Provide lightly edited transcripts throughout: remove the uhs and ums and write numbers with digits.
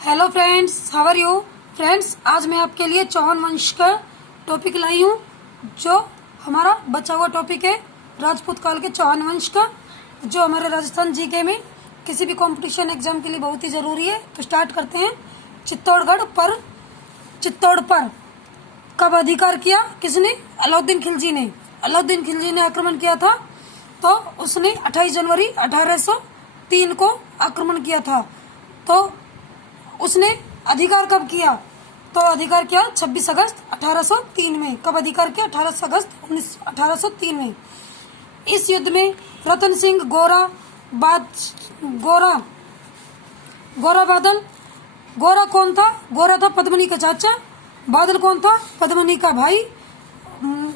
Hello friends, how are you friends. आज मैं आपके लिए चौहान वंश का टॉपिक लाई हूँ, जो हमारा बचा हुआ टॉपिक है राजपूत काल के चौहान वंश का, जो हमारे राजस्थान जीके में किसी भी कंपटीशन एग्जाम के लिए बहुत ही जरूरी है। तो स्टार्ट करते हैं। चित्तौड़ पर कब अधिकार किया? किसने? अलाउद्दीन खिलजी ने। अलाउद्दीन खिलजी ने आक्रमण किया था, तो उसने 28 जनवरी 1803 को आक्रमण किया था। तो उसने अधिकार कब किया? तो अधिकार किया 26 अगस्त 1803 में। कब अधिकार किया? 18 अगस्त 1803 में। इस युद्ध में रतन सिंह गोरा बादल। गोरा कौन था? गोरा था पद्मनी का चाचा। बादल कौन था? पद्मनी का भाई।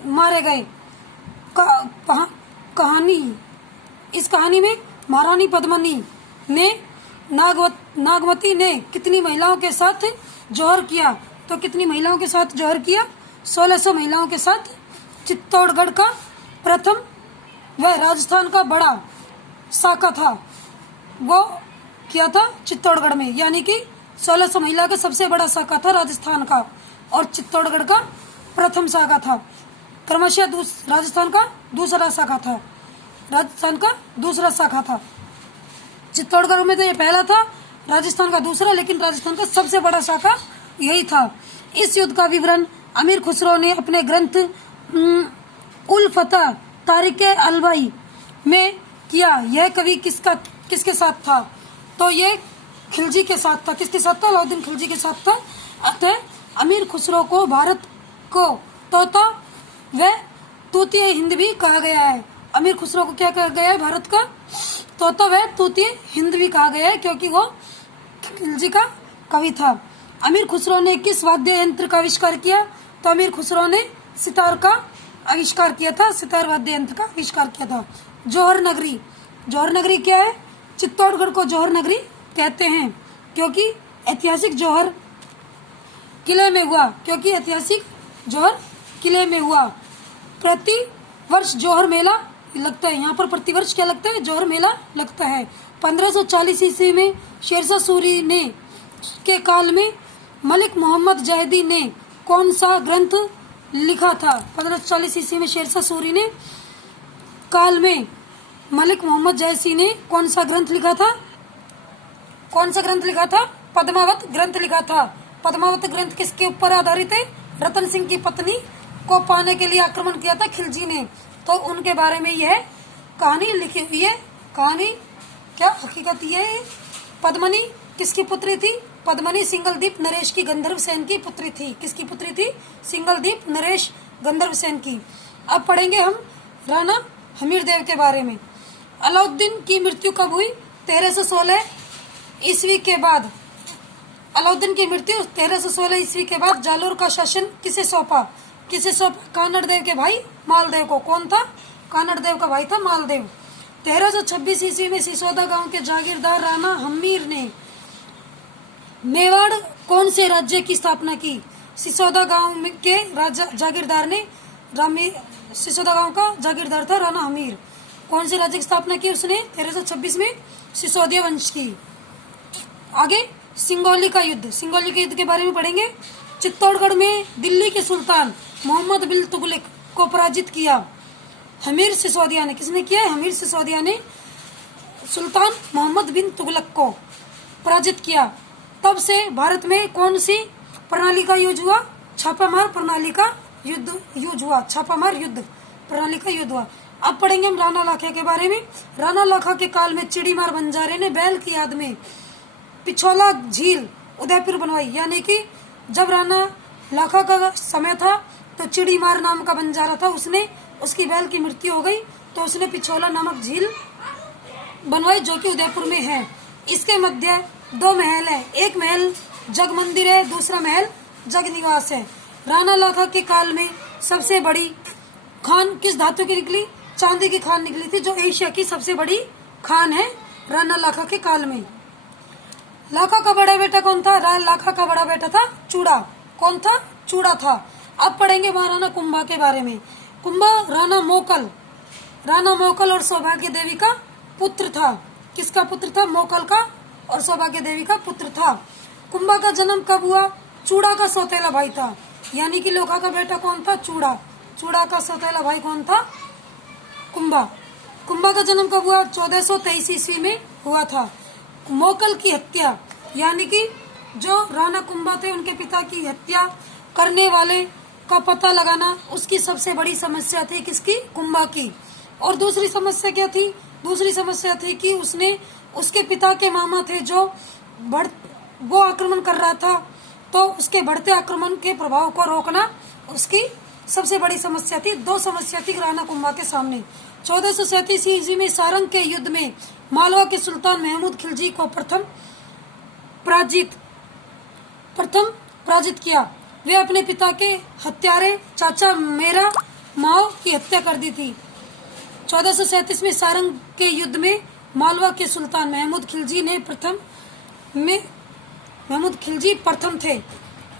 मारे गए। इस कहानी में महारानी पद्मनी ने नागवती ने कितनी महिलाओं के साथ जौहर किया? तो कितनी महिलाओं के साथ जौहर किया? 1600 महिलाओं के साथ। चित्तौड़गढ़ का प्रथम वह राजस्थान का बड़ा शाखा था, वो किया था चित्तौड़गढ़ में, यानी कि 1600 महिला का सबसे बड़ा शाखा था राजस्थान का, और चित्तौड़गढ़ का प्रथम शाखा था। क्रमशः राजस्थान का दूसरा शाखा था। चित्तौड़गढ़ में तो ये पहला था, राजस्थान का दूसरा, लेकिन राजस्थान का सबसे बड़ा शाखा यही था। इस युद्ध का विवरण अमीर खुसरो ने अपने ग्रंथ उल फतह तारिक अलवाई में किया। यह कवि किसके साथ था? तो ये खिलजी के साथ था। किसके साथ था? अलाउद्दीन खिलजी के साथ था। अतः अमीर खुसरो को भारत को तोता व तूतीय हिंद भी कहा गया है। अमीर खुसरो को क्या कहा गया है? भारत का तोता व तूतीय हिंद भी कहा गया है, क्योंकि वो खिलजी का कवि था। अमीर खुसरो ने किस वाद्य यंत्र का आविष्कार किया? तो अमीर खुसरो ने सितार का आविष्कार किया था। सितार वाद्य यंत्र का आविष्कार किया था। जौहर नगरी क्या है? चित्तौड़गढ़ को जौहर नगरी कहते हैं, क्योंकि ऐतिहासिक जौहर किले में हुआ। प्रति वर्ष जौहर मेला लगता है। यहाँ पर प्रतिवर्ष क्या लगता है? जौहर मेला लगता है। 1540 ईस्वी में शेरशाह सूरी ने के काल में मलिक मोहम्मद जैदी ने कौन सा ग्रंथ लिखा था? 1540 ईस्वी में शेरशाह सूरी ने काल में मलिक मोहम्मद जैदी ने कौन सा ग्रंथ लिखा था? पद्मावत ग्रंथ लिखा था। पद्मावत ग्रंथ किसके ऊपर आधारित है? रतन सिंह की पत्नी को पाने के लिए आक्रमण किया था खिलजी ने, तो उनके बारे में यह कहानी लिखी हुई है। कहानी क्या हकीकत ये है? पद्मनी किसकी पुत्री थी? पद्मनी सिंगलदीप नरेश की गंधर्व सेन की पुत्री थी। किसकी पुत्री थी? सिंगलदीप नरेश गंधर्व सेन की। अब पढ़ेंगे हम राणा हमीरदेव के बारे में। अलाउद्दीन की मृत्यु कब हुई? 1316 ईस्वी के बाद। अलाउद्दीन की मृत्यु 1316 ईस्वी के बाद जालोर का शासन किसे सौंपा? कानड़देव के भाई मालदेव को। कौन था? कानड़देव का भाई था मालदेव। 1326 ईस्वी में सिसोदा गांव के जागीरदार राणा हमीर ने मेवाड़ कौन से राज्य की स्थापना की? सिसोदा गांव के जागीरदार ने सिसोदा गांव का जागीरदार था राणा हमीर। कौन से राज्य की स्थापना की उसने? 1326 में सिसोदिया वंश की। आगे सिंगोली का युद्ध के बारे में पढ़ेंगे। चित्तौड़गढ़ में दिल्ली के सुल्तान मोहम्मद बिन तुगलक को पराजित किया हमीर सिसोदिया ने। किसने किया? हमीर सिसोदिया ने सुल्तान मोहम्मद बिन तुगलक को पराजित किया। तब से भारत में कौन सी प्रणाली का यूज हुआ? छापामार प्रणाली का युद्ध हुआ। अब पढ़ेंगे हम राणा लाखा के बारे में। राणा लाखा के काल में चिड़ीमार बंजारे ने बैल की याद में पिछोला झील उदयपुर बनवाई, यानी कि जब राणा लाखा का समय था तो चिड़ीमार नाम का बंजारा था, उसकी बैल की मृत्यु हो गई, तो उसने पिछोला नामक झील बनवाई, जो कि उदयपुर में है। इसके मध्य 2 महल है। एक महल जग मंदिर है, दूसरा महल जग निवास है। राणा लाखा के काल में सबसे बड़ी खान किस धातु की निकली? चांदी की खान निकली थी, जो एशिया की सबसे बड़ी खान है राणा लाखा के काल में। लाखा का बड़ा बेटा कौन था? लाखा का बड़ा बेटा था चूड़ा। कौन था? चूड़ा था। अब पढ़ेंगे महाराणा कुंभा के बारे में। कुंभा राणा मोकल और सौभाग्य देवी का पुत्र था। किसका पुत्र था? मोकल का और सौभाग्य देवी का पुत्र था। कुंभा का जन्म कब हुआ? चूड़ा का सौतेला भाई था, यानी कि लोहा का बेटा कौन था? चूड़ा। चूड़ा का सौतेला भाई कौन था? कुंभा। कुंभा का जन्म कब हुआ? 1423 ईस्वी में हुआ था। मोकल की हत्या, यानी कि जो राणा कुंभा थे उनके पिता की हत्या करने वाले का पता लगाना उसकी सबसे बड़ी समस्या थी। किसकी? कुंभा की। और दूसरी समस्या क्या थी? दूसरी समस्या थी कि उसके पिता के मामा थे जो वो आक्रमण कर रहा था, तो उसके बढ़ते आक्रमण के प्रभाव को रोकना उसकी सबसे बड़ी समस्या थी। दो समस्या थी राणा कुंभा के सामने। 1437 ईस्वी में सारंग के युद्ध में मालवा के सुल्तान महमूद खिलजी को प्रथम पराजित किया। वे अपने पिता के हत्यारे चाचा मेरा माओ की हत्या कर दी थी। 1437 में सारंग के युद्ध में मालवा के सुल्तान महमूद खिलजी प्रथम थे,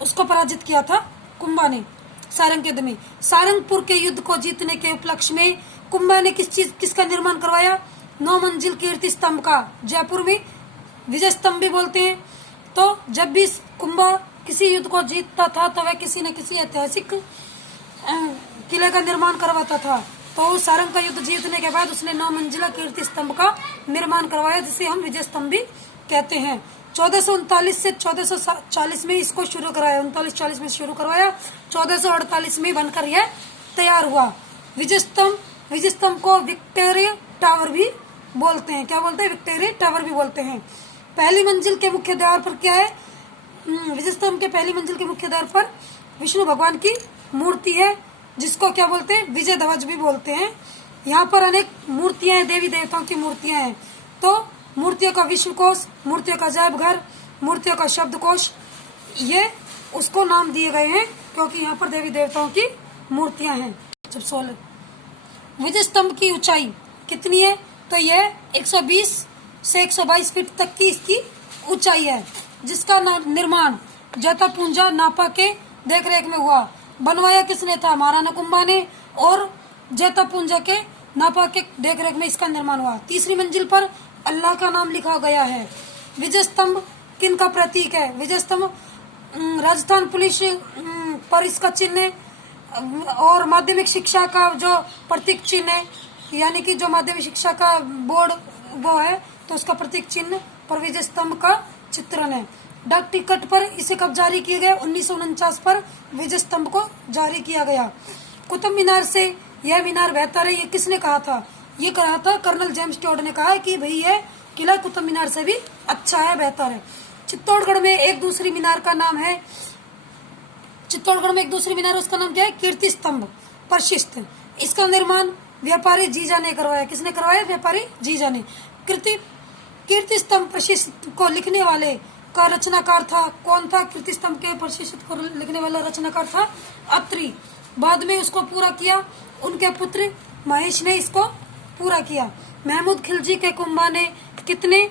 उसको पराजित किया था कुंभा ने सारंग के युद्ध में। सारंगपुर के युद्ध को जीतने के उपलक्ष्य में कुंभा ने किसका निर्माण करवाया? 9 मंजिल कीर्ति स्तंभ का। जयपुर में विजय स्तंभ भी बोलते हैं। तो जब भी कुंभा किसी युद्ध को जीतता था तो वह किसी न किसी ऐतिहासिक किले का निर्माण करवाता था। तो सारंग का युद्ध जीतने के बाद उसने 9 मंजिला कीर्ति स्तंभ का निर्माण करवाया, जिसे हम विजय स्तंभ भी कहते हैं। 1439 से 1440 में इसको शुरू कराया, 39-40 में शुरू करवाया, 1448 में बनकर यह तैयार हुआ। विजय स्तंभ को विक्टोरिया टावर भी बोलते हैं। क्या बोलते हैं? विक्टोरिया टावर भी बोलते हैं। पहली मंजिल के मुख्य द्वार पर क्या है? विजय स्तंभ के पहली मंजिल के मुख्य द्वार पर विष्णु भगवान की मूर्ति है, जिसको क्या बोलते हैं? विजय ध्वज भी बोलते हैं। यहाँ पर अनेक मूर्तियां हैं, देवी देवताओं की मूर्तियां हैं। तो मूर्तियों का विश्वकोश, मूर्तियों का अजायब घर, मूर्तियों का शब्दकोश, ये उसको नाम दिए गए हैं क्योंकि यहाँ पर देवी देवताओं की मूर्तियां हैं। जब 16 विजय स्तंभ की ऊंचाई कितनी है? तो यह 120 से 122 फीट तक की इसकी ऊंचाई है, जिसका निर्माण जैतापूंजा नापा के देखरेख में हुआ। बनवाया किसने था? महाराणा कुंभा ने। और जैतापूंजा के नापा के देखरेख में इसका निर्माण हुआ। तीसरी मंजिल पर अल्लाह का नाम लिखा गया है। विजय स्तंभ किन का प्रतीक है? विजय स्तंभ राजस्थान पुलिस पर इसका चिन्ह है, और माध्यमिक शिक्षा का जो प्रतीक चिन्ह है, यानी कि जो माध्यमिक शिक्षा का बोर्ड वो है तो उसका प्रतीक चिन्ह पर विजय स्तंभ का चित्रण है। डाक टिकट पर इसे कब जारी किया गया? 1949 पर विजय स्तंभ को जारी किया गया। कुतुब मीनार से यह मीनार बेहतर है, ये किसने कहा था? ये कहा था कर्नल जेम्स टोड ने कहा कि भाई यह किला कुतुब मीनार से भी अच्छा है, बेहतर है। चित्तौड़गढ़ में एक दूसरी मीनार का नाम है, चित्तौड़गढ़ में एक दूसरी मीनार, उसका नाम क्या है? कीर्ति स्तंभ प्रशिष्ट। इसका निर्माण व्यापारी जीजा ने करवाया। किसने करवाया? व्यापारी जीजा ने। कीर्ति स्तंभ प्रशिष्ट को लिखने वाले का रचनाकार था कौन था? कीर्ति स्तंभ के प्रशिष्ट को लिखने वाला रचनाकार था अत्रि। बाद में उसको पूरा किया उनके पुत्र महेश ने इसको पूरा किया। महमूद खिलजी के कुंभा ने कितने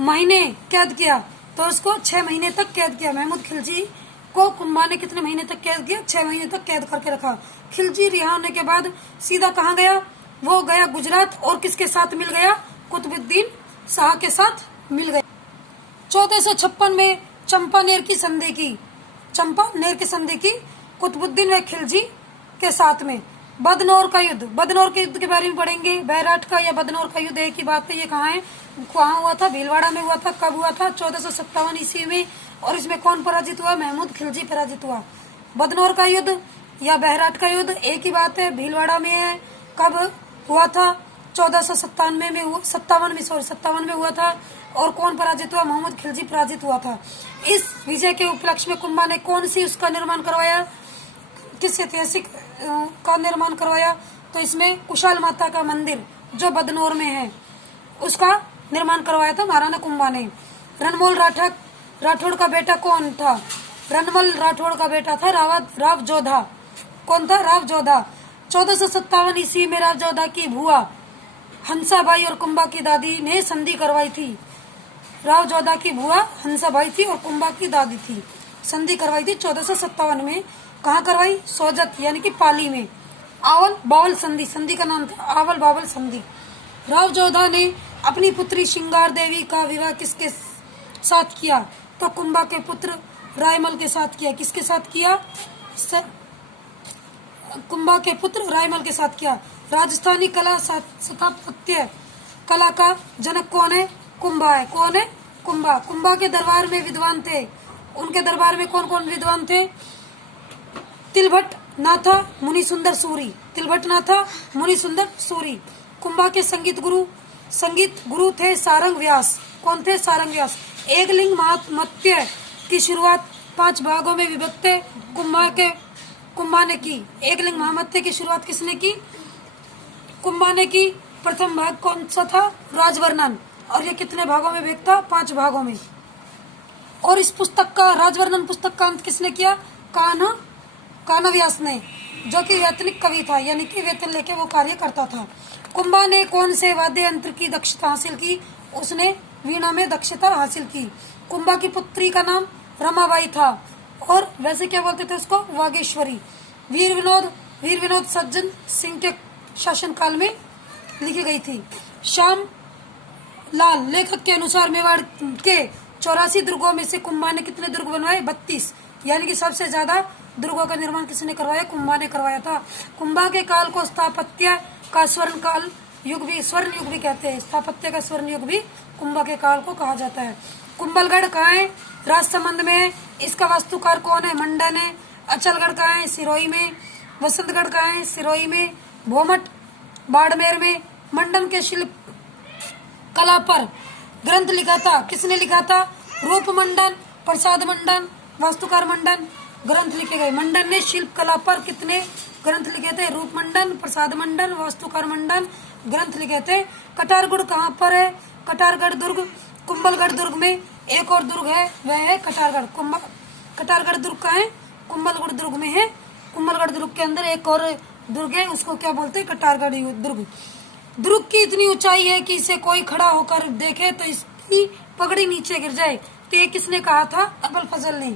महीने कैद किया? तो उसको 6 महीने तक कैद किया। महमूद खिलजी को कुंभा ने कितने महीने तक कैद किया? 6 महीने तक कैद करके रखा। खिलजी रिहा होने के बाद सीधा कहाँ गया? वो गया गुजरात, और किसके साथ मिल गया? कुतुबुद्दीन शाह के साथ मिल गया। 1456 में चंपानेर की संधि की कुतुबुद्दीन व खिलजी के साथ में। बदनौर का युद्ध के बारे में पढ़ेंगे। बैराट का या बदनौर का युद्ध एक ही बात है। ये कहाँ हुआ था? भीलवाड़ा में हुआ था। कब हुआ था? 1457 ईस्वी में। और इसमें कौन पराजित हुआ? महमूद खिलजी पराजित हुआ। बदनौर का युद्ध या बैराट का युद्ध एक ही बात है, भीलवाड़ा में है। कब हुआ था? 1457 में हुआ था। और कौन पराजित हुआ? महमूद खिलजी पराजित हुआ था। इस विजय के उपलक्ष्य में कुंभा ने कौन सी उसका निर्माण करवाया? किस ऐतिहासिक का निर्माण करवाया? तो इसमें कुशाल माता का मंदिर जो बदनौर में है उसका निर्माण करवाया था महाराणा कुंभा ने। रणमोल राठौड़ का बेटा कौन था? रणमल राठौड़ का बेटा था राव जोधा। कौन था? राव जोधा। 1457 ईस्वी में राव जोधा की भुआ हंसाबाई और कुंभा की दादी ने संधि करवाई थी। राव जोधा की भुआ हंसाबाई थी और कुंभा की दादी थी। संधि करवाई थी 1457 में। कहाँ करवाई? सोजत यानी कि पाली में। आवल बावल संधि का नाम था आवल बावल संधि। राव जोधा ने अपनी पुत्री श्रृंगार देवी का विवाह साथ किया? तो कुंभा के पुत्र रायमल के साथ किया। किसके साथ किया? कुंभा के पुत्र रायमल के साथ किया। राजस्थानी कला स्थापत्य कला का जनक कौन है? कुंभा है। कौन है? कुंभा। कुंभा के दरबार में विद्वान थे। उनके दरबार में कौन कौन विद्वान थे? तिलभट नाथा, मुनि सुंदर सूरी। तिलभट नाथा, मुनि सुंदर सूरी। कुंभा के संगीत गुरु थे सारंग व्यास। कौन थे? सारंग व्यास। एक लिंग महात्म्य की शुरुआत 5 भागों में विभक्त कुंभा ने की। एक लिंग महात्म्य की शुरुआत किसने की? कुंभा ने की। प्रथम भाग कौन सा था? राजवर्णन। और ये कितने भागों में विभक्त था? 5 भागों में। और इस पुस्तक का, राजवर्णन पुस्तक का अंत किसने किया? कान्हा व्यास ने, जो कि वैतनिक कवि था, यानी कि वेतन लेके वो कार्य करता था। कुंभा ने कौन से वाद्य यंत्र की दक्षता हासिल की? उसने वीणा में दक्षता हासिल की। कुंभा की पुत्री का नाम रमाबाई था, और वैसे क्या बोलते थे उसको? वागेश्वरी। वीर विनोद सज्जन सिंह के शासन काल में लिखी गई थी। श्याम लाल लेखक के अनुसार मेवाड़ के 84 दुर्गों में से कुंभा ने कितने दुर्ग बनवाए? 32। यानी कि सबसे ज्यादा दुर्गों का निर्माण किसने करवाया? कुंभा ने करवाया था। कुंभा के काल को स्थापत्य का स्वर्ण युग भी कहते हैं। स्थापत्य का स्वर्ण युग भी कुंभा के काल को कहा जाता है। कुंभलगढ़ कहाँ है? राजसमंद में है। इसका वास्तुकार कौन है? मंडन है। अचलगढ़ कहाँ है? सिरोही में। वसंतगढ़ कहाँ है? सिरोही में। भोमट बाड़मेर में। मंडन के शिल्प कला पर ग्रंथ लिखा था। किसने लिखा था? रूप मंडन, प्रसाद मंडन, वास्तुकार मंडन। ग्रंथ लिखे गए। मंडन ने शिल्प कला पर कितने ग्रंथ लिखे थे? रूप मंडन, प्रसाद मंडन, वास्तुकार मंडन ग्रंथ लिखे थे। कटारगढ़ कहाँ पर है? कटारगढ़ दुर्ग कुंभलगढ़ दुर्ग में एक और दुर्ग है, वह है कटारगढ़। कटारगढ़ दुर्ग कहाँ है? कुंभलगढ़ दुर्ग में है। कुंभलगढ़ दुर्ग के अंदर एक और दुर्ग है, उसको क्या बोलते हैं? कटारगढ़ दुर्ग। दुर्ग की इतनी ऊंचाई है कि इसे कोई खड़ा होकर देखे तो इसकी पगड़ी नीचे गिर जाए। तो ये किसने कहा था? अबुल फजल ने,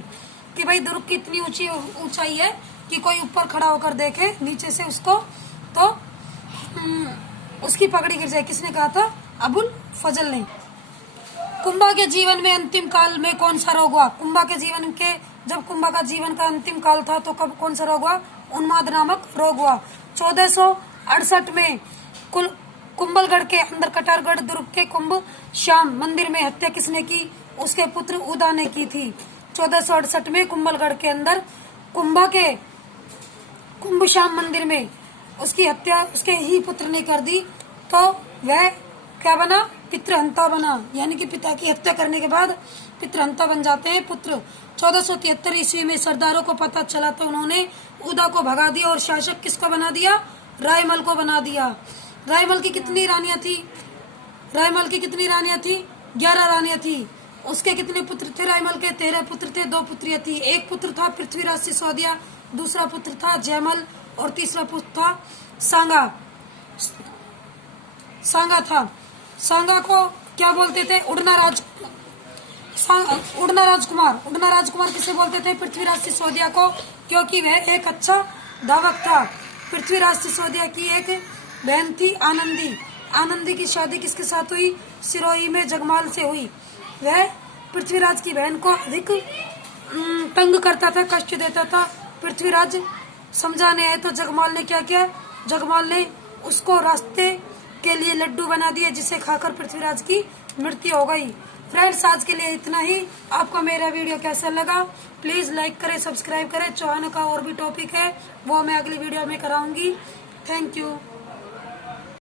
कि भाई दुर्ग की इतनी ऊंचाई है कि कोई ऊपर खड़ा होकर देखे नीचे से उसको तो उसकी पगड़ी गिर जाए। किसने कहा था? अबुल फजल ने। कुंभा के जीवन में अंतिम काल में कौन सा रोग हुआ? जब कुंभा का जीवन का अंतिम काल था तो कब कौन सा रोग हुआ? उन्माद नामक रोग हुआ। 1468 में कुंभलगढ़ के अंदर कटारगढ़ दुर्ग के कुंभ श्याम मंदिर में हत्या किसने की? उसके पुत्र उदा ने की थी। 1468 में कुंभलगढ़ के अंदर कुंभा के कुंभ श्याम मंदिर में उसकी हत्या उसके ही पुत्र ने कर दी। तो वह क्या बना? पितृहंता बना। यानी कि पिता की हत्या करने के बाद पितृहंता बन जाते हैं पुत्र। 1473 ईस्वी में सरदारों को पता चला तो उन्होंने उदा को भगा दिया और शासक किसको बना दिया? रायमल को बना दिया। रायमल की कितनी रानियां थी? 11 रानियां थी। उसके कितने पुत्र थे? रायमल के 13 पुत्र थे, 2 पुत्रियां थी। एक पुत्र था पृथ्वीराज सिसोदिया, दूसरा पुत्र था जयमल और तीसरा पुत्र था सांगा। सांगा को क्या बोलते थे? उड़ना राजकुमार किसे बोलते थे? पृथ्वीराज सिसोदिया को, क्योंकि वह एक अच्छा धावक था। पृथ्वीराज सिसोदिया की एक बहन थी आनंदी की शादी किसके साथ हुई? सिरोही में जगमाल से हुई। वह पृथ्वीराज की बहन को अधिक तंग करता था, कष्ट देता था। पृथ्वीराज समझाने आए तो जगमाल ने क्या किया? जगमाल ने उसको रास्ते के लिए लड्डू बना दिए, जिसे खाकर पृथ्वीराज की मृत्यु हो गई। फ्रेंड्स, आज के लिए इतना ही। आपको मेरा वीडियो कैसा लगा प्लीज लाइक करें, सब्सक्राइब करें। चौहान का और भी टॉपिक है वो मैं अगली वीडियो में कराऊंगी। Thank you.